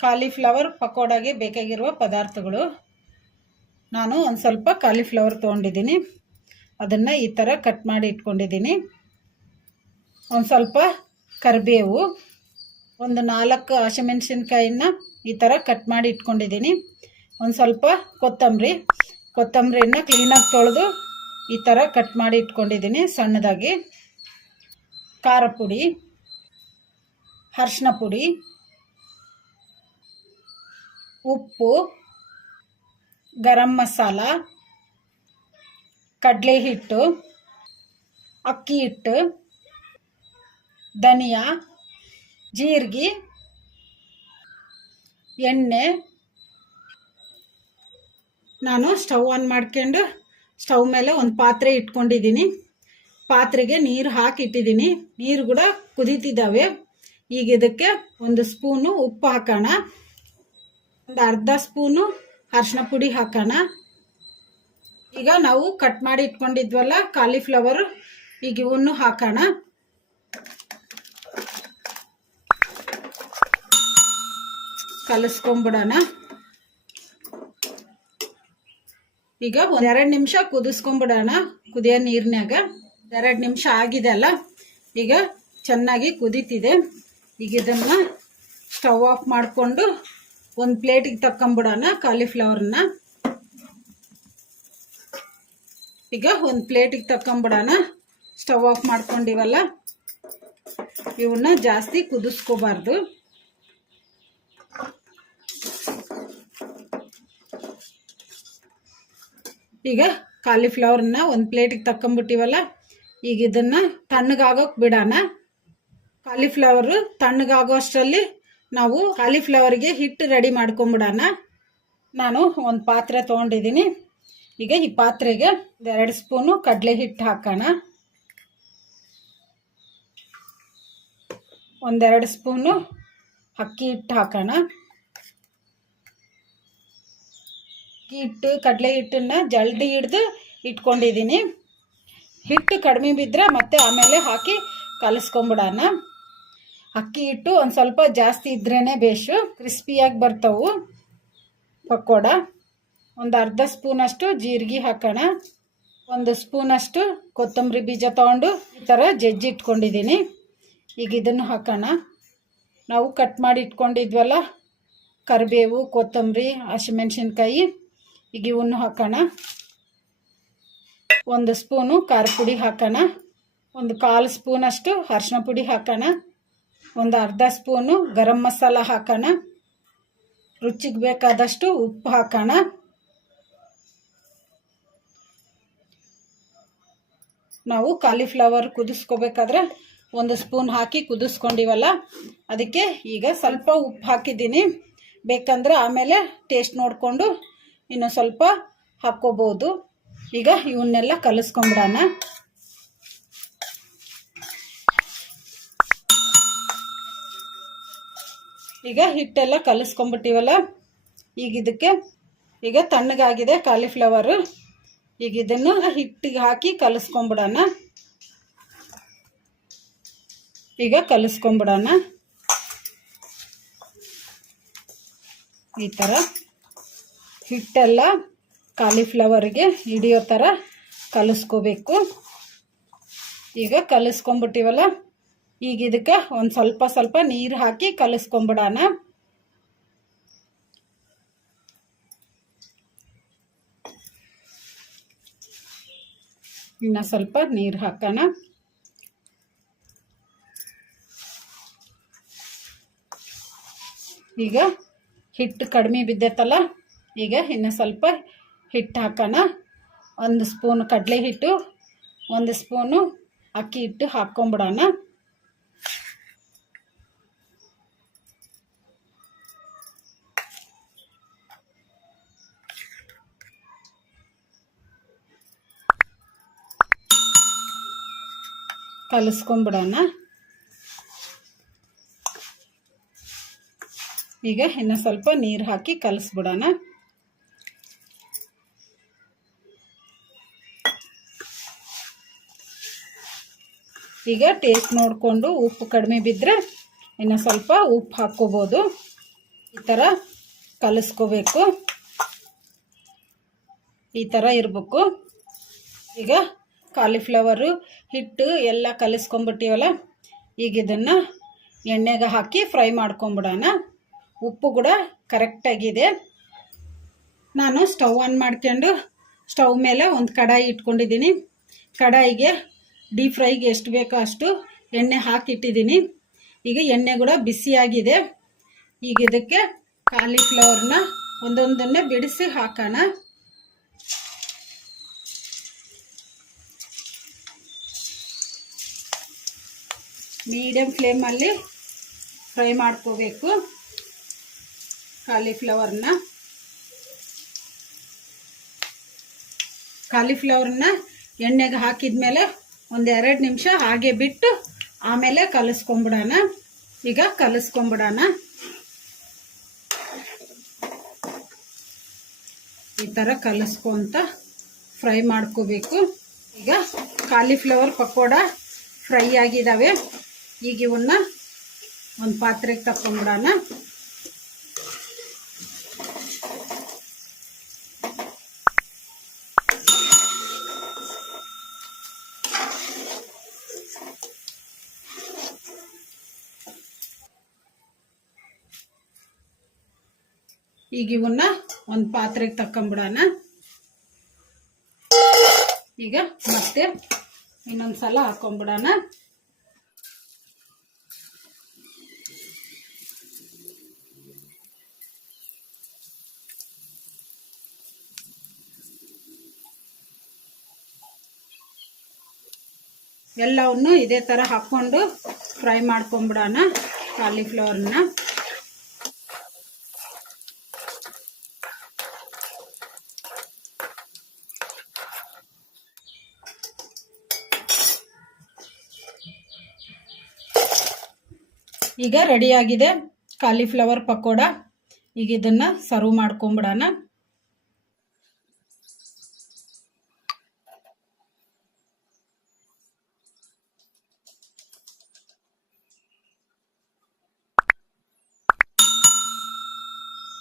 Cauliflower ಪಕೋಡಾಗೆ ಬೇಕಾಗಿರುವ ಪದಾರ್ಥಗಳು. ನಾನು ಒಂದು ಸ್ವಲ್ಪ ಕಾಲಿಫ್ಲವರ್ ತೊಗೊಂಡಿದ್ದೀನಿ. ಅದನ್ನು ಈ ಥರ ಕಟ್ ಮಾಡಿ ಇಟ್ಕೊಂಡಿದ್ದೀನಿ. ಒಂದು ಸ್ವಲ್ಪ ಕರಿಬೇವು, ಒಂದು ನಾಲ್ಕು ಹಸಿಮೆಣ್ಸಿನ್ಕಾಯಿನ ಈ ಥರ ಕಟ್ ಮಾಡಿ ಇಟ್ಕೊಂಡಿದ್ದೀನಿ. ಒಂದು ಸ್ವಲ್ಪ ಕೊತ್ತಂಬರಿ, ಕೊತ್ತಂಬರಿನ ಕ್ಲೀನಾಗಿ ತೊಳೆದು ಈ ಥರ ಕಟ್ ಮಾಡಿ ಇಟ್ಕೊಂಡಿದ್ದೀನಿ ಸಣ್ಣದಾಗಿ. ಖಾರ ಪುಡಿ ಅರ್ಶಿನ ಪುಡಿ, ಉಪ್ಪು ಗರಂ ಮಸಾಲ, ಕಡಲೆ ಹಿಟ್ಟು, ಅಕ್ಕಿ ಹಿಟ್ಟು, ಧನಿಯಾ, ಜೀರಿಗೆ, ಎಣ್ಣೆ. ನಾನು ಸ್ಟವ್ ಆನ್ ಮಾಡ್ಕೊಂಡು ಸ್ಟವ್ ಮೇಲೆ ಒಂದು ಪಾತ್ರೆ ಇಟ್ಕೊಂಡಿದ್ದೀನಿ. ಪಾತ್ರೆಗೆ ನೀರು ಹಾಕಿಟ್ಟಿದ್ದೀನಿ. ನೀರು ಕೂಡ ಕುದೀತಿದ್ದಾವೆ. ಈಗ ಇದಕ್ಕೆ ಒಂದು ಸ್ಪೂನು ಉಪ್ಪು ಹಾಕೋಣ. ಒಂದು ಅರ್ಧ ಸ್ಪೂನು ಅರಿಶಿನ ಪುಡಿ ಹಾಕೋಣ. ಈಗ ನಾವು ಕಟ್ ಮಾಡಿ ಇಟ್ಕೊಂಡಿದ್ವಲ್ಲ ಕಾಲಿಫ್ಲವರ್ ಈಗ ಇವನ್ನು ಹಾಕೋಣ. ಕಲಸ್ಕೊಂಬಿಡೋಣ. ಈಗ ಒಂದೆರಡು ನಿಮಿಷ ಕುದಿಸ್ಕೊಂಬಿಡೋಣ ಕುದಿಯೋ ನೀರಿನಾಗ ಎರಡು ನಿಮಿಷ ಆಗಿದೆ ಅಲ್ಲ, ಈಗ ಚೆನ್ನಾಗಿ ಕುದೀತಿದೆ. ಈಗ ಇದನ್ನು ಸ್ಟವ್ ಆಫ್ ಮಾಡಿಕೊಂಡು ಒಂದು ಪ್ಲೇಟಿಗೆ ತಕ್ಕೊಂಬಿಡೋಣ ಕಾಲಿಫ್ಲವರ್ನ ಈಗ ಒಂದು ಪ್ಲೇಟಿಗೆ ತಕ್ಕೊಂಬಿಡೋಣ ಸ್ಟವ್ ಆಫ್ ಮಾಡ್ಕೊಂಡಿವಲ್ಲ? ಇವನ್ನ ಜಾಸ್ತಿ ಕುದಿಸ್ಕೋಬಾರ್ದು. ಈಗ ಕಾಲಿಫ್ಲವರ್ನ ಒಂದು ಪ್ಲೇಟಿಗೆ ತಕ್ಕೊಂಬಿಟ್ಟಿವಲ್ಲ ಈಗ ಇದನ್ನು ತಣ್ಣಗಾಗೋಕೆ ಬಿಡೋಣ. ಕಾಲಿಫ್ಲವರು ತಣ್ಣಗಾಗೋ ಅಷ್ಟರಲ್ಲಿ ನಾವು ಕಾಲಿಫ್ಲವರ್ಗೆ ಹಿಟ್ಟು ರೆಡಿ ಮಾಡ್ಕೊಂಬಿಡೋಣ. ನಾನು ಒಂದು ಪಾತ್ರೆ ತೊಗೊಂಡಿದ್ದೀನಿ. ಈಗ ಈ ಪಾತ್ರೆಗೆ ಎರಡು ಸ್ಪೂನು ಕಡಲೆ ಹಿಟ್ಟು ಹಾಕೋಣ. ಒಂದೆರಡು ಸ್ಪೂನು ಅಕ್ಕಿ ಹಿಟ್ಟು ಹಾಕೋಣ. ಅಕ್ಕಿ ಹಿಟ್ಟು, ಕಡಲೆ ಹಿಟ್ಟನ್ನು ಜಲ್ದಿ ಹಿಡ್ದು ಇಟ್ಕೊಂಡಿದ್ದೀನಿ. ಹಿಟ್ಟು ಕಡಿಮೆ ಬಿದ್ದರೆ ಮತ್ತೆ ಆಮೇಲೆ ಹಾಕಿ ಕಲಿಸ್ಕೊಂಬಿಡೋಣ. ಅಕ್ಕಿ ಹಿಟ್ಟು ಒಂದು ಸ್ವಲ್ಪ ಜಾಸ್ತಿ ಇದ್ರೇ ಬೇಷು ಕ್ರಿಸ್ಪಿಯಾಗಿ ಬರ್ತವು. ಪಕೋಡ, ಒಂದು ಅರ್ಧ ಸ್ಪೂನಷ್ಟು ಜೀರಿಗೆ ಹಾಕೋಣ. ಒಂದು ಸ್ಪೂನಷ್ಟು ಕೊತ್ತಂಬರಿ ಬೀಜ ತೊಗೊಂಡು ಈ ಥರ ಜಜ್ಜಿ ಇಟ್ಕೊಂಡಿದ್ದೀನಿ ಈಗ ಇದನ್ನು ಹಾಕೋಣ. ನಾವು ಕಟ್ ಮಾಡಿ ಇಟ್ಕೊಂಡಿದ್ವಲ್ಲ, ಕರಿಬೇವು, ಕೊತ್ತಂಬರಿ, ಹಸಿಮೆಣ್ಸಿನ್ಕಾಯಿ, ಈಗ ಇವನ್ನು ಹಾಕೋಣ. ಒಂದು ಸ್ಪೂನು ಖಾರ ಪುಡಿ ಹಾಕೋಣ. ಒಂದು ಕಾಲು ಸ್ಪೂನಷ್ಟು ಅರಿಶಿನ ಪುಡಿ ಹಾಕೋಣ. ಒಂದು ಅರ್ಧ ಸ್ಪೂನು ಗರಂ ಮಸಾಲ ಹಾಕೋಣ. ರುಚಿಗೆ ಬೇಕಾದಷ್ಟು ಉಪ್ಪು ಹಾಕೋಣ. ನಾವು ಕಾಲಿಫ್ಲವರ್ ಕುದಿಸ್ಕೋಬೇಕಾದ್ರೆ ಒಂದು ಸ್ಪೂನ್ ಹಾಕಿ ಕುದಿಸ್ಕೊಂಡಿವಲ್ಲ, ಅದಕ್ಕೆ ಈಗ ಸ್ವಲ್ಪ ಉಪ್ಪು ಹಾಕಿದ್ದೀನಿ. ಬೇಕಂದ್ರೆ ಆಮೇಲೆ ಟೇಸ್ಟ್ ನೋಡಿಕೊಂಡು ಇನ್ನು ಸ್ವಲ್ಪ ಹಾಕ್ಕೋಬೋದು. ಈಗ ಇವನ್ನೆಲ್ಲ ಕಲಿಸ್ಕೊಂಬಿಡೋಣ ಈಗ ಹಿಟ್ಟೆಲ್ಲ ಕಲಿಸ್ಕೊಂಬಿಟ್ಟಿವಲ್ಲ ಈಗ ಇದಕ್ಕೆ ಈಗ ತಣ್ಣಗಾಗಿದೆ ಕಾಲಿಫ್ಲವರು ಈಗ ಇದನ್ನು ಹಿಟ್ಟಿಗೆ ಹಾಕಿ ಕಲಿಸ್ಕೊಂಬಿಡೋಣ. ಈಗ ಕಲಿಸ್ಕೊಂಬಿಡೋಣ. ಈ ಥರ ಹಿಟ್ಟೆಲ್ಲ ಕಾಲಿಫ್ಲವರ್ಗೆ ಹಿಡಿಯೋ ಥರ ಕಲಿಸ್ಕೋಬೇಕು. ಈಗ ಕಲಿಸ್ಕೊಂಬಿಟ್ಟಿವಲ್ಲ ಈಗ ಇದಕ್ಕೆ ಒಂದು ಸ್ವಲ್ಪ ಸ್ವಲ್ಪ ನೀರು ಹಾಕಿ ಕಲಿಸ್ಕೊಂಬಿಡೋಣ. ಇನ್ನು ಸ್ವಲ್ಪ ನೀರು ಹಾಕೋಣ. ಈಗ ಹಿಟ್ಟು ಕಡಿಮೆ ಬಿದ್ದೈತಲ್ಲ, ಈಗ ಇನ್ನು ಸ್ವಲ್ಪ ಹಿಟ್ಟು ಹಾಕೋಣ. ಒಂದು ಸ್ಪೂನ್ ಕಡಲೆ ಹಿಟ್ಟು, ಒಂದು ಸ್ಪೂನು ಅಕ್ಕಿ ಹಿಟ್ಟು ಹಾಕ್ಕೊಂಬಿಡೋಣ. ಕಲಿಸ್ಕೊಂಬಿಡೋಣ. ಈಗ ಇನ್ನು ಸ್ವಲ್ಪ ನೀರು ಹಾಕಿ ಕಲಿಸ್ಬಿಡೋಣ. ಈಗ ಟೇಸ್ಟ್ ನೋಡಿಕೊಂಡು ಉಪ್ಪು ಕಡಿಮೆ ಬಿದ್ದರೆ ಇನ್ನು ಸ್ವಲ್ಪ ಉಪ್ಪು ಹಾಕ್ಕೋಬೋದು. ಈ ಥರ ಕಲಸ್ಕೋಬೇಕು. ಈ ಥರ ಇರಬೇಕು. ಈಗ ಕಾಲಿಫ್ಲವರು ಹಿಟ್ಟು ಎಲ್ಲ ಕಲಿಸ್ಕೊಂಬಿಟ್ಟಿವಲ್ಲ ಈಗ ಇದನ್ನು ಎಣ್ಣೆಗೆ ಹಾಕಿ ಫ್ರೈ ಮಾಡ್ಕೊಂಬಿಡೋಣ. ಉಪ್ಪು ಕೂಡ ಕರೆಕ್ಟಾಗಿದೆ ನಾನು ಸ್ಟವ್ ಆನ್ ಮಾಡ್ಕೊಂಡು ಸ್ಟವ್ ಮೇಲೆ ಒಂದು ಕಡಾಯಿ ಇಟ್ಕೊಂಡಿದ್ದೀನಿ. ಕಡಾಯಿಗೆ ಡೀಪ್ ಫ್ರೈಗೆ ಎಷ್ಟು ಬೇಕೋ ಅಷ್ಟು ಎಣ್ಣೆ ಹಾಕಿಟ್ಟಿದ್ದೀನಿ. ಈಗ ಎಣ್ಣೆ ಕೂಡ ಬಿಸಿಯಾಗಿದೆ ಈಗ ಇದಕ್ಕೆ ಕಾಲಿಫ್ಲವರ್ನ ಒಂದೊಂದನ್ನೇ ಬಿಡಿಸಿ ಹಾಕೋಣ. ಮೀಡಿಯಮ್ ಫ್ಲೇಮಲ್ಲಿ ಫ್ರೈ ಮಾಡ್ಕೋಬೇಕು ಕಾಲಿಫ್ಲವರ್ನ. ಕಾಲಿಫ್ಲವರ್ನ ಎಣ್ಣೆಗೆ ಹಾಕಿದ ಮೇಲೆ ಒಂದು ಎರಡು ನಿಮಿಷ ಹಾಗೆ ಬಿಟ್ಟು ಆಮೇಲೆ ಕಲಿಸ್ಕೊಂಬಿಡೋಣ. ಈಗ ಕಲಿಸ್ಕೊಂಬಿಡೋಣ. ಈ ಥರ ಕಲಿಸ್ಕೊಂತ ಫ್ರೈ ಮಾಡ್ಕೋಬೇಕು. ಈಗ ಕಾಲಿಫ್ಲವರ್ ಪಕೋಡ ಫ್ರೈ ಆಗಿದ್ದಾವೆ. ಈಗ ಇವನ್ನ ಒಂದು ಪಾತ್ರೆಗೆ ತಕೊಂಡ್ಬಿಡೋಣ ಈಗ ಇವನ್ನ ಒಂದು ಪಾತ್ರೆಗೆ ತಕ್ಕೊಂಬಿಡೋಣ. ಈಗ ಮತ್ತೆ ಇನ್ನೊಂದು ಸಲ ಎಲ್ಲವನ್ನು ಇದೇ ಥರ ಹಾಕ್ಕೊಂಡು ಫ್ರೈ ಮಾಡ್ಕೊಂಬಿಡೋಣ ಕಾಲಿಫ್ಲವರ್ನ. ಈಗ ರೆಡಿಯಾಗಿದೆ ಕಾಲಿಫ್ಲವರ್ ಪಕೋಡ. ಈಗ ಇದನ್ನು ಸರ್ವ್ ಮಾಡ್ಕೊಂಬಿಡೋಣ.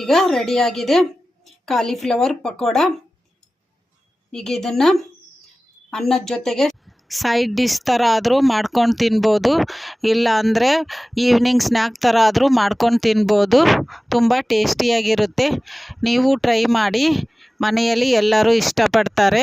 ಈಗ ರೆಡಿಯಾಗಿದೆ ಕಾಲಿಫ್ಲವರ್ ಪಕೋಡ. ಈಗ ಇದನ್ನು ಅನ್ನದ ಜೊತೆಗೆ ಸೈಡ್ ಡಿಶ್ ಥರ ಆದರೂ ಮಾಡ್ಕೊಂಡು ತಿನ್ಬೋದು. ಇಲ್ಲ ಅಂದರೆ ಈವ್ನಿಂಗ್ ಸ್ನ್ಯಾಕ್ ಥರ ಆದರೂ ಮಾಡ್ಕೊಂಡು ತಿನ್ಬೋದು. ತುಂಬ ಟೇಸ್ಟಿಯಾಗಿರುತ್ತೆ. ನೀವು ಟ್ರೈ ಮಾಡಿ. ಮನೆಯಲ್ಲಿ ಎಲ್ಲರೂ ಇಷ್ಟಪಡ್ತಾರೆ.